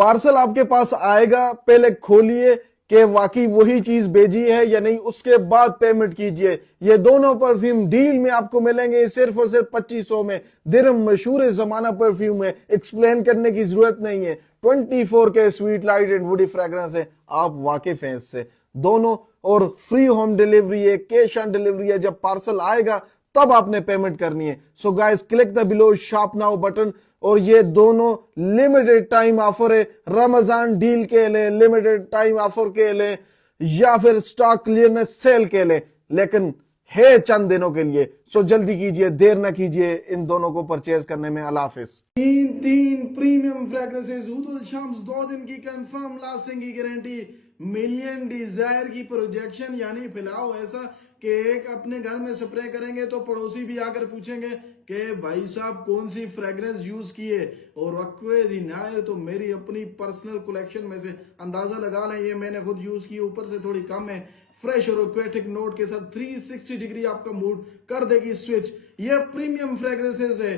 Parcel आपके पास आएगा, पहले खोलिए कि वाकई वही चीज भेजी है या नहीं, उसके बाद पेमेंट कीजिए। ये दोनों परफ्यूम डील में आपको मिलेंगे सिर्फ और सिर्फ 2500 में। दिरहम मशहूर जमाना परफ्यूम है, एक्सप्लेन करने की जरूरत नहीं है। 24 के sweet light and woody fragrance है, आप वाकिफ हैं इससे दोनों। और फ्री होम डिलीवरी है, कैश ऑन डिलीवरी है। जब पार्सल आएगा तब आपने पेमेंट करनी है। So guys click the below shop now button. और ये दोनों लिमिटेड टाइम ऑफर है, रमजान डील के लिए, लिमिटेड टाइम ऑफर के लिए, या फिर स्टॉक क्लियरनेस सेल के लिए, लेकिन है चंद दिनों के लिए। सो जल्दी कीजिए, देर ना कीजिए इन दोनों को परचेज करने में। अल्लाह हाफिज। तीन प्रीमियम फ्रेग्रेंसेस, उदुल शम्स 2 दिन की कंफर्म लास्टिंग की गारंटी, मिलियन डिजायर की प्रोजेक्शन। यानी फिलहाल ऐसा कि एक अपने घर में स्प्रे करेंगे तो पड़ोसी भी आकर पूछेंगे कि भाई साहब कौन सी फ्रेग्रेंस यूज किए। और रक्वे दिनायर तो मेरी अपनी पर्सनल कलेक्शन में से अंदाजा लगा लें, ये मैंने खुद यूज की, ऊपर से थोड़ी कम है। फ्रेश और एक्वेटिक नोट के साथ 360 डिग्री आपका मूड कर देगी स्विच। ये प्रीमियम फ्रेग्रेंसेस है,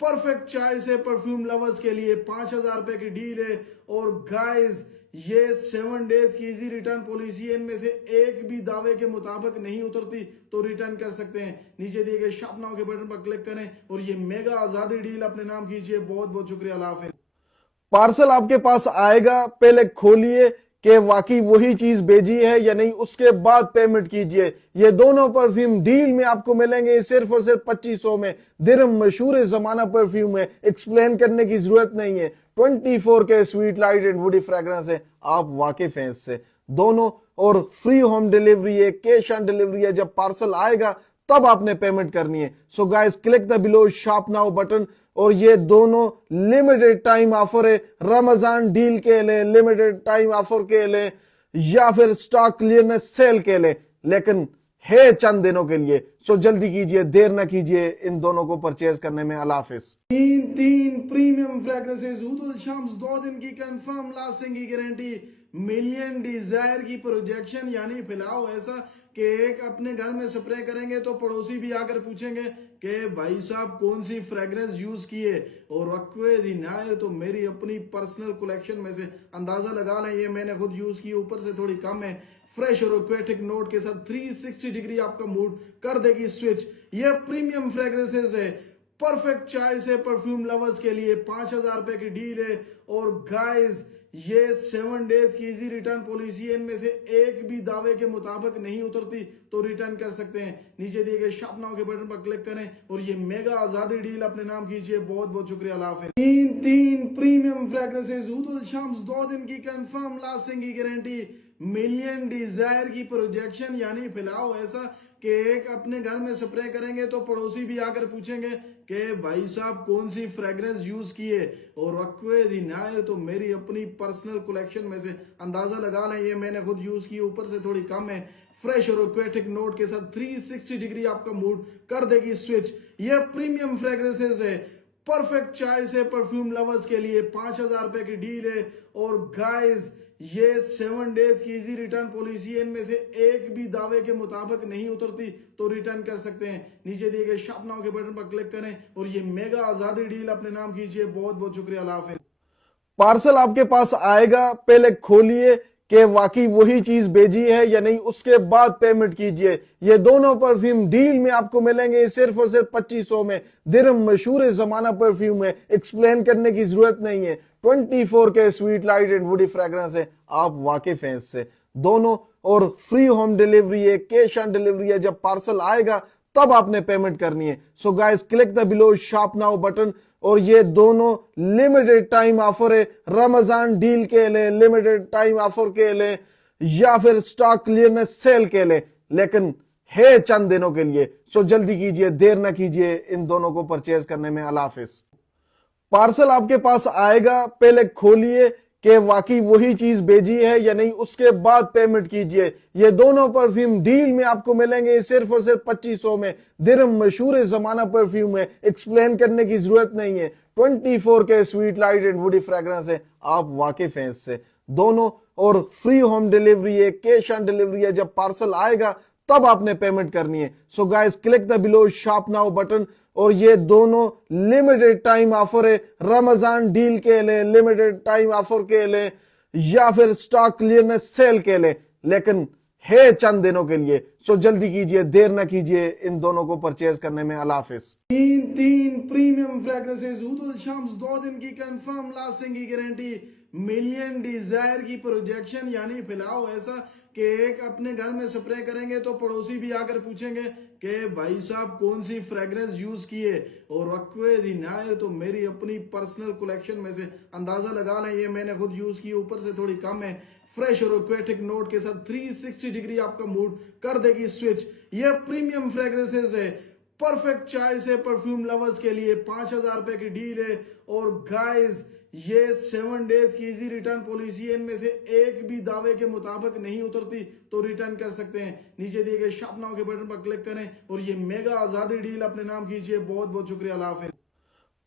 परफेक्ट चॉइस है परफ्यूम लवर्स के लिए। 5000 रुपए की डील है। और गाइस ये 7 डेज की इजी रिटर्न पॉलिसी है, इनमें से एक भी दावे के मुताबिक नहीं उतरती तो रिटर्न कर सकते हैं। नीचे दिए गए शॉप नाउ के बटन पर क्लिक करें और ये मेगा आजादी डील अपने नाम कीजिए। बहुत बहुत शुक्रिया, अल्लाह हाफिज। पार्सल आपके पास आएगा, पहले खोलिए कि वाकई वही चीज भेजी है या नहीं, उसके बाद पेमेंट कीजिए। ये दोनों परफ्यूम डील में आपको मिलेंगे सिर्फ और सिर्फ 2500 में। दिरहम मशहूर जमाना परफ्यूम है, एक्सप्लेन करने की जरूरत नहीं है। 24 के sweet light and woody fragrance है, आप वाकिफ हैं इससे दोनों। और फ्री होम डिलीवरी है, कैश ऑन डिलीवरी है। जब पार्सल आएगा तब आपने पेमेंट करनी है। So guys click the below shop now button. और ये दोनों लिमिटेड टाइम ऑफर है, रमजान डील के लिए, लिमिटेड टाइम ऑफर के लिए, या फिर स्टॉक क्लियरनेस सेल के लिए, लेकिन है चंद दिनों के लिए। सो जल्दी कीजिए, देर ना कीजिए इन दोनों को परचेज करने में। अल्लाह हाफिज। तीन प्रीमियम फ्रेग्रेंसेस, उदुल शम्स 2 दिन की कंफर्म लास्टिंग की गारंटी, मिलियन डिजायर की प्रोजेक्शन। यानी फिलहाल ऐसा कि एक अपने घर में स्प्रे करेंगे तो पड़ोसी भी आकर पूछेंगे कि भाई साहब कौन सी फ्रेग्रेंस यूज किए। और रक्वे दिनायर तो मेरी अपनी पर्सनल कलेक्शन में से अंदाजा लगा लें, ये मैंने खुद यूज की, ऊपर से थोड़ी कम है। फ्रेश और एक्वेटिक नोट के साथ 360 डिग्री आपका मूड कर देगी स्विच। ये प्रीमियम फ्रेग्रेंसेस है, परफेक्ट चॉइस है परफ्यूम लवर्स के लिए। 5000 रुपए की डील है। और गाइस ये 7 डेज की इजी रिटर्न पॉलिसी है, इनमें से एक भी दावे के मुताबिक नहीं उतरती तो रिटर्न कर सकते हैं। नीचे दिए गए शॉप नाउ के बटन पर क्लिक करें और ये मेगा आजादी डील अपने नाम कीजिए। बहुत बहुत शुक्रिया, अल्लाह हाफिज। तीन प्रीमियम फ्रेग्रेंसेस, उदुल शम्स 2 दिन की कंफर्म लास्टिंग की गारंटी, मिलियन डिजायर की प्रोजेक्शन। यानी फिलहाल ऐसा कि एक अपने घर में स्प्रे करेंगे तो पड़ोसी भी आकर पूछेंगे कि भाई साहब कौन सी फ्रेग्रेंस यूज किए। और रक्वे दिनायर तो मेरी अपनी पर्सनल कलेक्शन में से अंदाजा लगा लें, ये मैंने खुद यूज की, ऊपर से थोड़ी कम है। फ्रेश और एक्वेटिक नोट के साथ 360 डिग्री आपका मूड कर देगी स्विच। ये प्रीमियम फ्रेग्रेंसेस है, परफेक्ट चॉइस है परफ्यूम लवर्स के लिए। 5000 रुपए की डील है। और गाइस ये 7 डेज की इजी रिटर्न पॉलिसी है, इनमें से एक भी दावे के मुताबिक नहीं उतरती तो रिटर्न कर सकते हैं। नीचे दिए गए शॉप नाउ के बटन पर क्लिक करें और ये मेगा आजादी डील अपने नाम कीजिए। बहुत बहुत शुक्रिया, अल्लाह हाफिज। पार्सल आपके पास आएगा, पहले खोलिए कि वाकई वही चीज भेजी है या नहीं, उसके बाद पेमेंट कीजिए। ये दोनों परफ्यूम डील में आपको मिलेंगे सिर्फ और सिर्फ 2500 में। दिरहम मशहूर जमाना परफ्यूम है, एक्सप्लेन करने की जरूरत नहीं है। 24 के sweet light and woody fragrance है, आप वाकिफ हैं इससे दोनों। और फ्री होम डिलीवरी है, कैश ऑन डिलीवरी है। जब पार्सल आएगा तब आपने पेमेंट करनी है। So guys click the below shop now button. और ये दोनों लिमिटेड टाइम ऑफर है, रमजान डील के लिए, लिमिटेड टाइम ऑफर के लिए, या फिर स्टॉक क्लियरनेस सेल के लिए, लेकिन है चंद दिनों के लिए। सो जल्दी कीजिए, देर ना कीजिए इन दोनों को परचेज करने में। अल्लाह हाफिज। पार्सल आपके पास आएगा, पहले खोलिए कि वाकई वही चीज भेजी है या नहीं, उसके बाद पेमेंट कीजिए। ये दोनों परफ्यूम डील में आपको मिलेंगे सिर्फ और सिर्फ 2500 में। दिरहम मशहूर जमाना परफ्यूम है, एक्सप्लेन करने की जरूरत नहीं है। 24 के sweet light and woody fragrance है, आप वाकिफ हैं इससे दोनों। और फ्री होम डिलीवरी है, कैश ऑन डिलीवरी है। जब पार्सल आएगा तब आपने पेमेंट करनी है। So guys click the below shop now button. और ये दोनों लिमिटेड टाइम ऑफर है, रमजान डील के लिए, लिमिटेड टाइम ऑफर के लिए या फिर स्टॉक क्लियरनेस सेल के लिए, लेकिन है चंद दिनों के लिए। सो जल्दी कीजिए, देर ना कीजिए इन दोनों को परचेज करने में। अल्लाह हाफिज। तीन प्रीमियम फ्रेग्रेंसेस उदुल शम्स 2 दिन की कंफर्म लास्टिंग की गारंटी, मिलियन डिजायर की प्रोजेक्शन, यानी फैलाओ ऐसा कि एक अपने घर में स्प्रे करेंगे तो पड़ोसी भी आकर पूछेंगे कि भाई साहब कौन सी फ्रेग्रेंस यूज किए, और रखवे दी नायर तो मेरी अपनी पर्सनल कलेक्शन में से अंदाजा लगा लें, ये मैंने खुद यूज की, ऊपर से थोड़ी कम है, फ्रेश और एक्वेटिक नोट के साथ 360 डिग्री आपका मूड कर देगी स्विच। ये प्रीमियम फ्रेग्रेंसेस है, परफेक्ट चॉइस है परफ्यूम लवर्स के लिए। 5,000 रुपए की डील है, और गाइस ये 7 डेज की इजी रिटर्न पॉलिसी है, इनमें से एक भी दावे के मुताबिक नहीं उतरती तो रिटर्न कर सकते हैं। नीचे दिए गए शॉप नाउ के बटन पर क्लिक करें और ये मेगा आजादी डील अपने नाम कीजिए। बहुत बहुत शुक्रिया, अल्लाह हाफिज।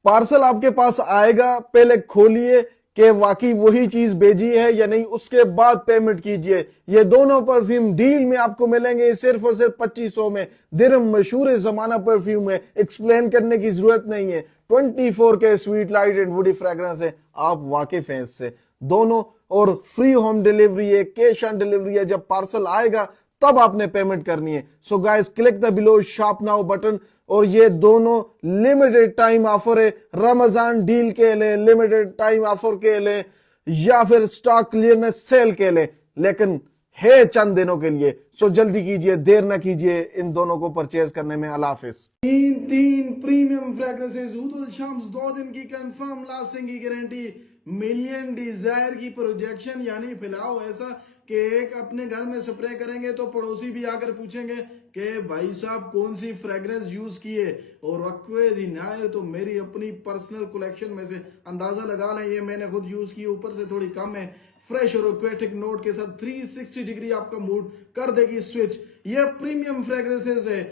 पार्सल आपके पास आएगा, पहले खोलिए कि वाकई वही चीज भेजी है या नहीं, उसके बाद पेमेंट कीजिए। ये दोनों परफ्यूम डील में आपको मिलेंगे सिर्फ और सिर्फ 2500 में। दिरहम मशहूर जमाना परफ्यूम है, एक्सप्लेन करने की जरूरत नहीं है। 24 के sweet light and woody fragrance है, आप वाकिफ हैं इससे दोनों, और फ्री होम डिलीवरी है, कैश ऑन डिलीवरी है। जब पार्सल आएगा तब आपने पेमेंट करनी है। So guys click the below shop now button, और ये दोनों लिमिटेड टाइम ऑफर है, रमजान डील के लिए, लिमिटेड टाइम ऑफर के लिए या फिर स्टॉक क्लियरनेस सेल के लिए, लेकिन है चंद दिनों के लिए। सो जल्दी कीजिए, देर ना कीजिए इन दोनों को परचेज करने में। अल्लाह हाफिज। तीन प्रीमियम फ्रेग्रेंसेस उदुल शम्स 2 दिन की कंफर्म लास्टिंग की गारंटी, मिलियन डिजायर की प्रोजेक्शन, यानी फैलाओ ऐसा कि एक अपने घर में स्प्रे करेंगे तो पड़ोसी भी आकर पूछेंगे कि भाई साहब कौन सी फ्रेग्रेंस यूज किए, और रखवे दी नायर तो मेरी अपनी पर्सनल कलेक्शन में से अंदाजा लगा लें, ये मैंने खुद यूज की, ऊपर से थोड़ी कम है, फ्रेश और एक्वेटिक नोट के साथ 360 डिग्री आपका मूड कर देगी स्विच। ये प्रीमियम फ्रेग्रेंसेस है,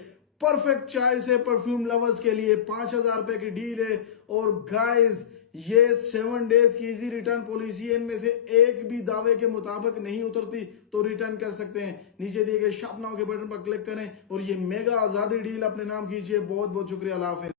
परफेक्ट चॉइस है परफ्यूम लवर्स के लिए। 5,000 रुपए की डील है, और गाइस ये 7 डेज की इजी रिटर्न पॉलिसी है, इनमें से एक भी दावे के मुताबिक नहीं उतरती तो रिटर्न कर सकते हैं। नीचे दिए गए शॉप नाउ के बटन पर क्लिक करें और ये मेगा आजादी डील अपने नाम कीजिए। बहुत बहुत शुक्रिया, अल्लाह हाफिज।